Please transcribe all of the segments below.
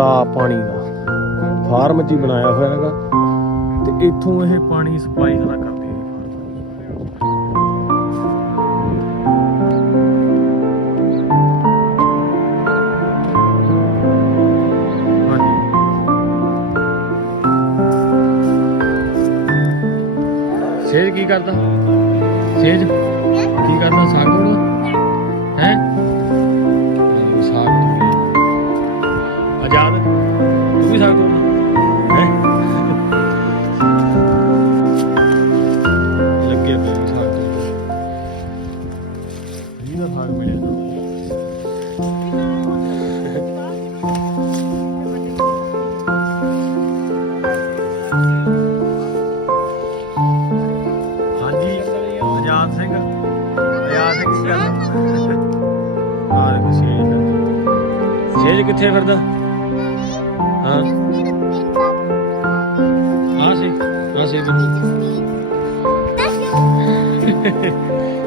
ਤਲਾਬ ਪਾਣੀ ਦਾ ਫਾਰਮ 'ਚ ਹੀ ਬਣਾਇਆ ਹੋਇਆ ਹੈਗਾ ਤੇ ਇੱਥੋਂ ਇਹ ਪਾਣੀ ਸਪਲਾਈ ਸਾਰਾ ਕਰਦੇ ਆ ਸੇਜ ਕੀ ਕਰਦਾ ਸੇਜ ਕੀ ਕਰਦਾ ਸਾਗ ਤੋੜਦਾ ਹੈ ਸਾਗ ਆਜ਼ਾਦ ਤੂੰ ਵੀ ਸਾਗ ਤੋੜਦਾ ਹੈ ਲੱਗੇ ਪਏ ਸਾਗ ਤੋੜਦਾ ਇਹਦਾ ਸਾਗ ਮਿਲਿਆ ਆਜ਼ਾਦ ਸਿੰਘ ਕੀ ਕਰਦਾ ਆ ਦੇਖੋ ਸੇਜ ਕਿੱਥੇ ਫਿਰਦਾ ਹਾਂ ਆ ਸੀ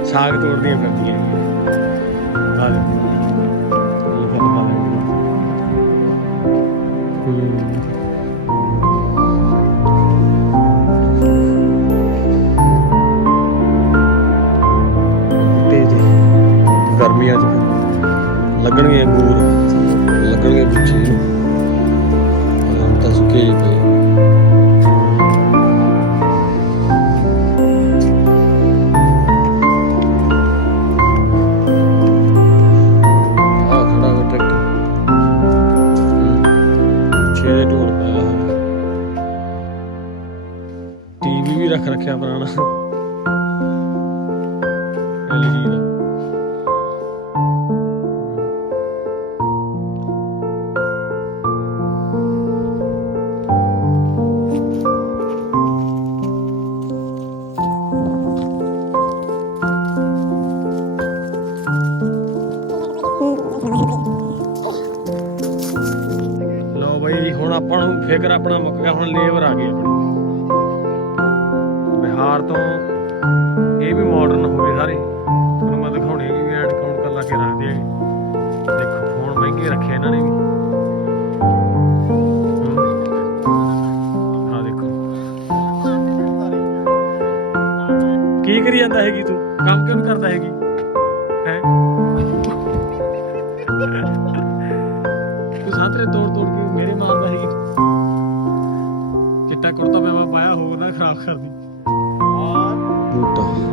ਸਾਗ ਤੋੜਦੀਆਂ ਫਿਰਦੀਆਂ ਆ ਦੇਖੋ ਗਰਮੀਆਂ 'ਚ ਲੱਗਣਗੇ ਅੰਗੂਰ ਲੱਗਣਗੇ ਗੁੱਛੇ ਨੂੰ ਹੁਣ ਤਾਂ ਸੁੱਕੇ ਹੀ ਪਏ ਆ ਖੜਾ ਵਾ ਟਰੱਕ ਛੇ ਦੇ ਢੋਲ ਪਿਆ ਟੀਵੀ ਵੀ ਰੱਖ ਰੱਖਿਆ ਪੁਰਾਣਾ LED ਦਾ ਲਓ ਬਈ ਹੁਣ ਆਪਾਂ ਨੂੰ ਫਿਕਰ ਆਪਣਾ ਮੁੱਕ ਗਿਆ ਹੁਣ ਲੇਬਰ ਆ ਗਈ ਆਪਣੀ ਬਿਹਾਰ ਤੋਂ ਇਹ ਵੀ ਮਾਡਰਨ ਹੋ ਗਏ ਸਾਰੇ ਤੁਹਾਨੂੰ ਮੈਂ ਦਿਖਾਉਣੇ ਵੀ ਐਡ ਕਾਊਂਟ ਕਰ ਲਾ ਕੇ ਰੱਖਦੇ ਹੈਗੇ ਦੇਖੋ ਫੋਨ ਮਹਿੰਗੇ ਰੱਖੇ ਇਹਨਾਂ ਨੇ ਵੀ ਆ ਦੇਖੋ ਕੀ ਕਰੀ ਜਾਂਦਾ ਹੈਗੀ ਤੂੰ ਕੰਮ ਕਿਉਂ ਕਰਦਾ ਹੈਗੀ ਹੈ ਤੂੰ ਸਾਤਰੇ ਤੋੜ ਕੇ ਮੇਰੇ ਮਾਰਦਾ ਹੈਗੀ ਚਿੱਟਾ ਕੁੜਤਾ ਪਜਾਮਾ ਪਾਇਆ ਹੋਰ ਨਾ ਖਰਾਬ ਕਰਦੀ ਬੂਟਾ